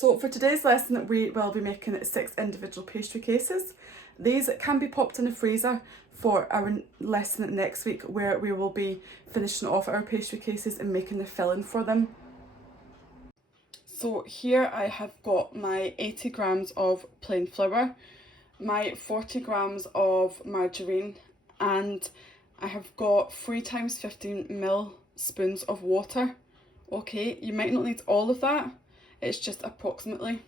So for today's lesson we will be making 6 individual pastry cases. These can be popped in the freezer for our lesson next week, where we will be finishing off our pastry cases and making the filling for them. So here I have got my 80 grams of plain flour, my 40 grams of margarine, and I have got 3 times 15 spoons of water. Okay, you might not need all of that, it's just approximately.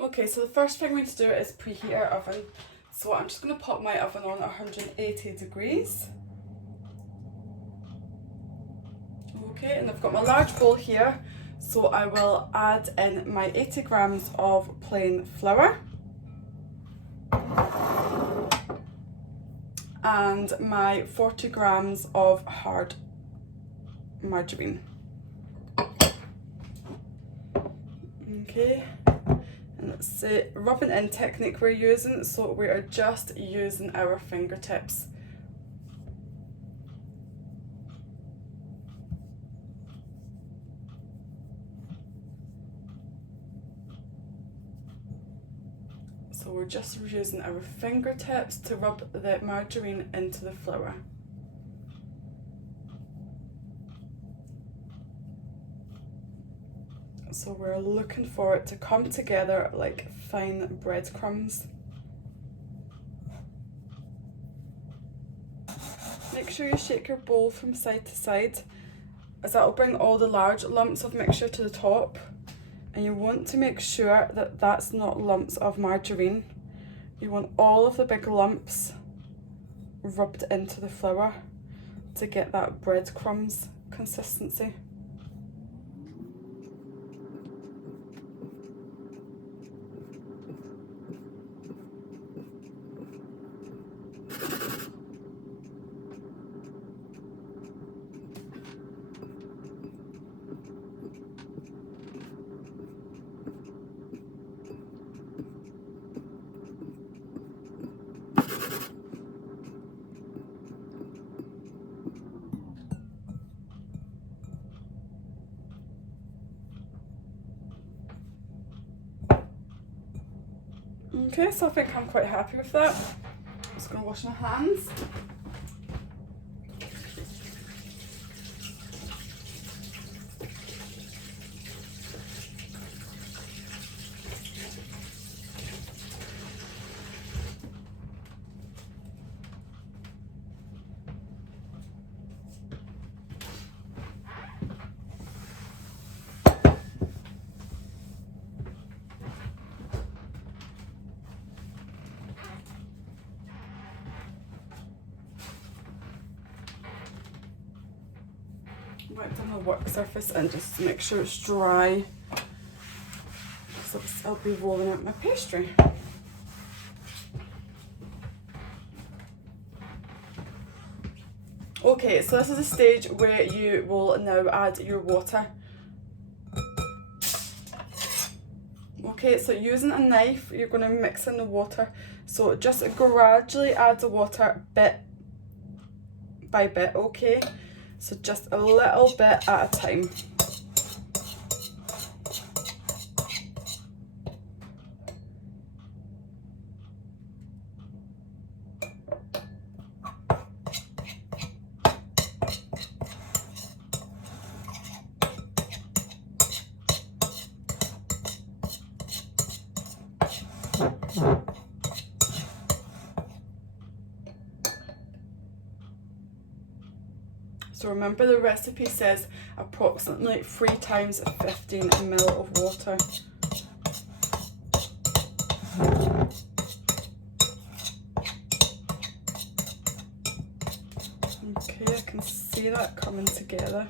Okay, so the first thing we need to do is preheat our oven. So I'm just going to pop my oven on at 180 degrees. Okay, and I've got my large bowl here, so I will add in my 80 grams of plain flour and my 40 grams of hard margarine. Okay, and it's the rubbing in technique we're using, so we are just using our fingertips. So we're just using our fingertips to rub the margarine into the flour. So we're looking for it to come together like fine breadcrumbs. Make sure you shake your bowl from side to side, as that will bring all the large lumps of mixture to the top. And you want to make sure that that's not lumps of margarine. You want all of the big lumps rubbed into the flour to get that breadcrumbs consistency. Okay, so I think I'm quite happy with that. I'm just going to wash my hands. Wipe down the work surface and just make sure it's dry, because I'll be rolling out my pastry. Okay, so this is a stage where you will now add your water. Okay, so using a knife, you're going to mix in the water. So just gradually add the water bit by bit, okay? So just a little bit at a time. So remember, the recipe says approximately 3 times 15 ml of water. Okay, I can see that coming together.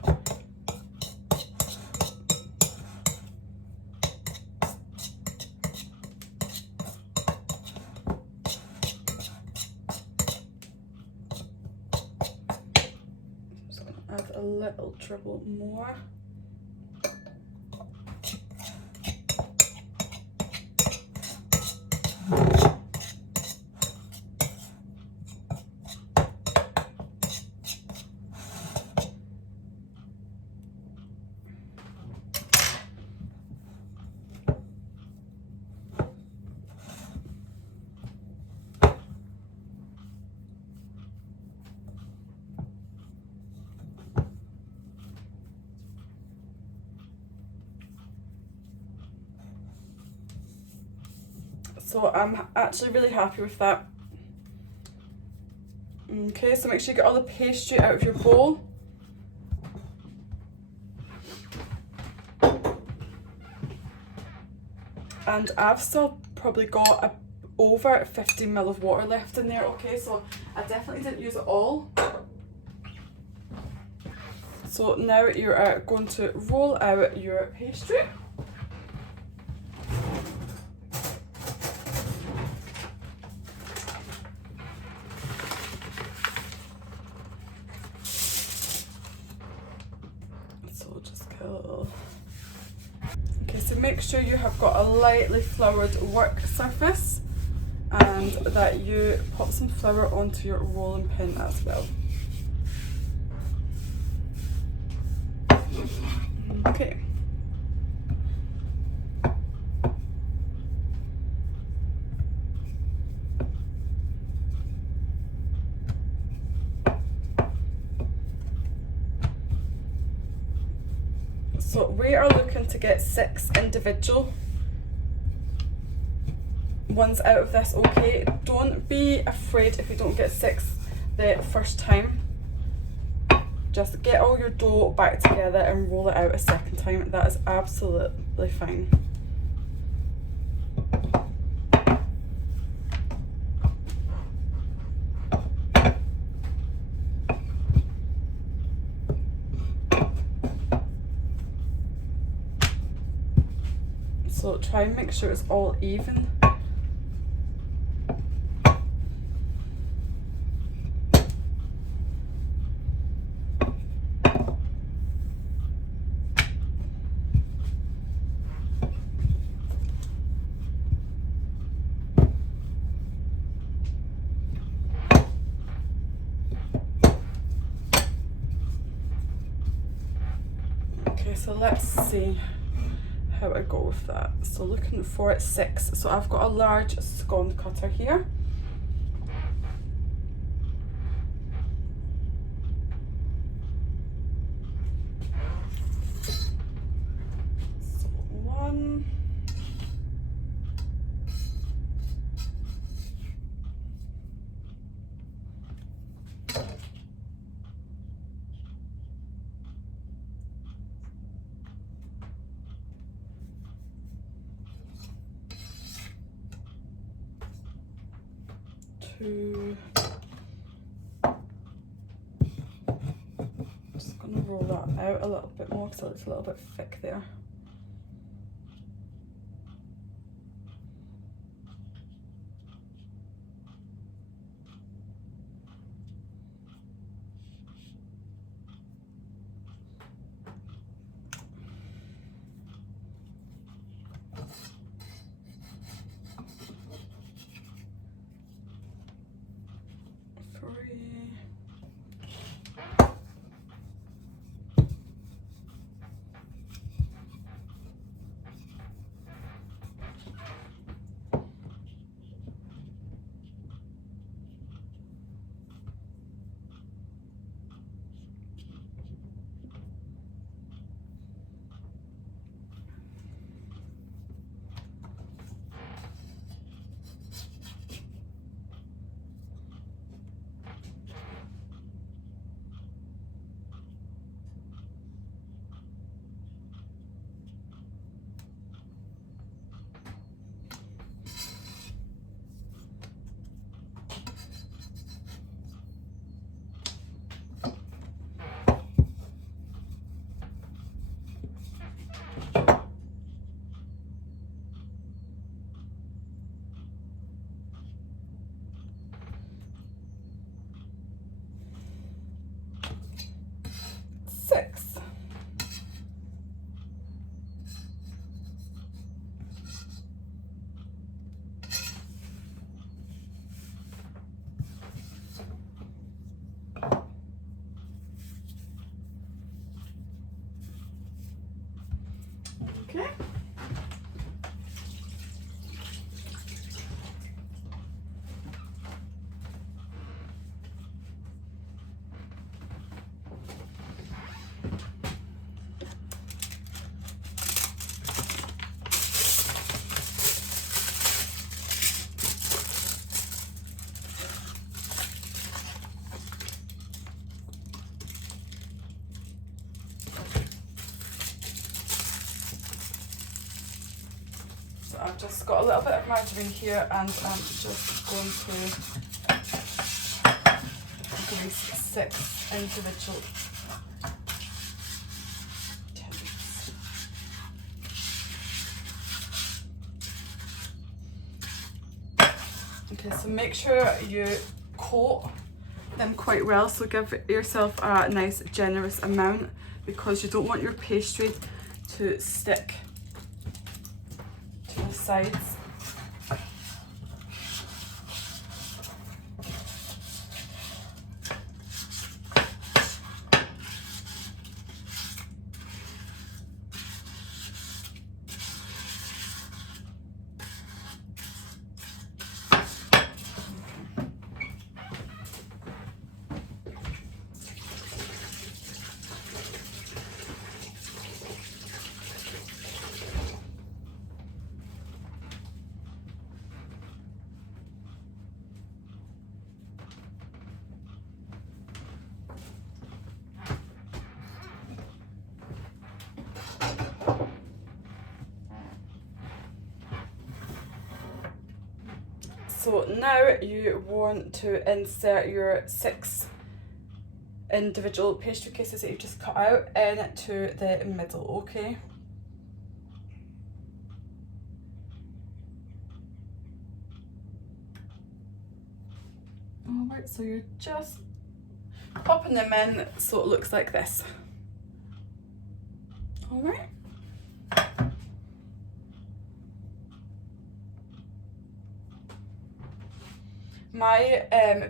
Add a little dribble more. So I'm actually really happy with that. Okay, so make sure you get all the pastry out of your bowl. And I've still probably got over 50 ml of water left in there, okay, so I definitely didn't use it all. So now you're going to roll out your pastry. So just go. Okay, so make sure you have got a lightly floured work surface and that you pop some flour onto your rolling pin as well. Okay. So we are looking to get 6 individual ones out of this, okay? Don't be afraid if you don't get 6 the first time. Just get all your dough back together and roll it out a second time. That is absolutely fine. So try and make sure it's all even. Okay, so let's see how I go with that. So looking for 6. So I've got a large scone cutter here. So 1. 2. Just gonna roll that out a little bit more because it looks a little bit thick there. 3. just got a little bit of margarine here, and I'm just going to grease 6 individual tins. Okay, so make sure you coat them quite well, so give yourself a nice generous amount because you don't want your pastry to stick to the sides. So now you want to insert your 6 individual pastry cases that you've just cut out into the middle, okay? Alright, so you're just popping them in so it looks like this. Alright. My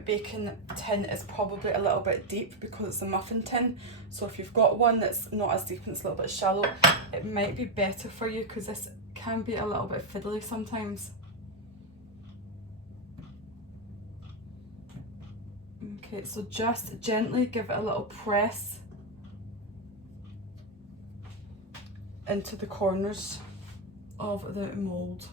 baking tin is probably a little bit deep because it's a muffin tin, so if you've got one that's not as deep and it's a little bit shallow, it might be better for you because this can be a little bit fiddly sometimes. Okay, so just gently give it a little press into the corners of the mould.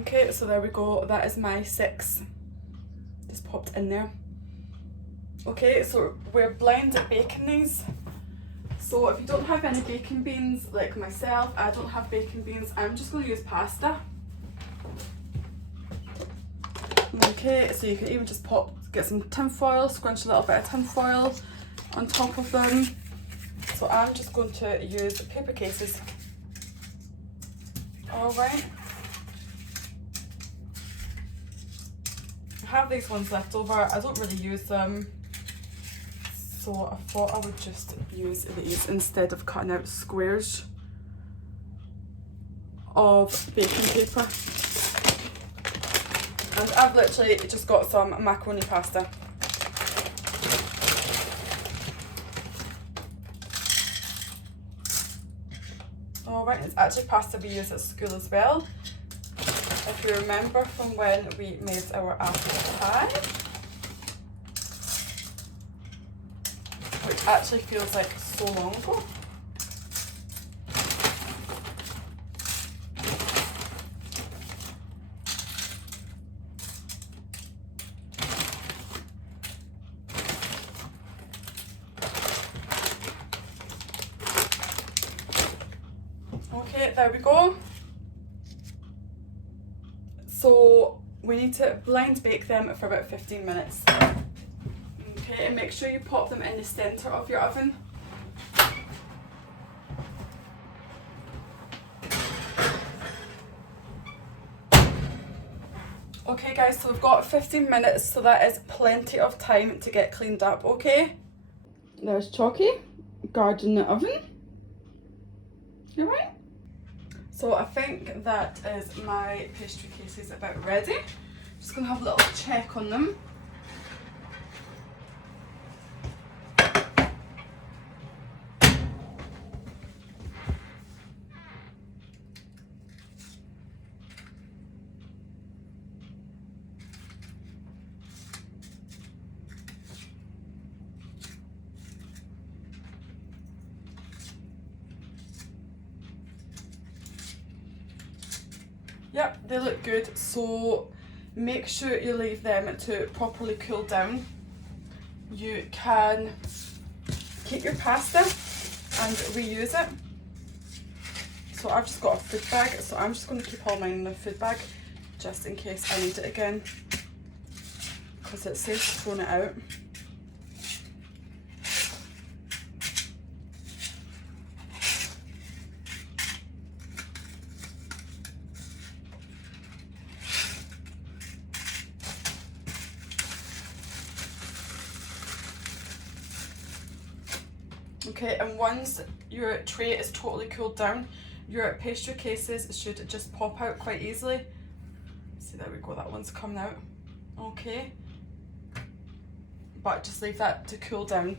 Okay, so there we go, that is my 6 just popped in there. Okay, so we're blind baking these. So if you don't have any baking beans like myself, I don't have baking beans, I'm just going to use pasta. Okay, so you can even just get some tin foil, scrunch a little bit of tin foil on top of them. So I'm just going to use paper cases. Alright. I have these ones left over, I don't really use them, so I thought I would just use these instead of cutting out squares of baking paper. And I've literally just got some macaroni pasta. Alright, it's actually pasta we use at school as well. If you remember from when we made our apple pie, which actually feels like so long ago. Okay, there we go. So we need to blind bake them for about 15 minutes. Okay, and make sure you pop them in the centre of your oven. Okay guys, so we've got 15 minutes, so that is plenty of time to get cleaned up, okay? There's Chalky, guarding the oven. Alright? So I think that is my pastry cases about ready. Just gonna have a little check on them. Yep, they look good, so make sure you leave them to properly cool down. You can keep your pasta and reuse it. So I've just got a food bag, so I'm just going to keep all mine in a food bag just in case I need it again, because it says throwing it out. Okay, and once your tray is totally cooled down, your pastry cases should just pop out quite easily. See, there we go, that one's coming out. Okay. But just leave that to cool down.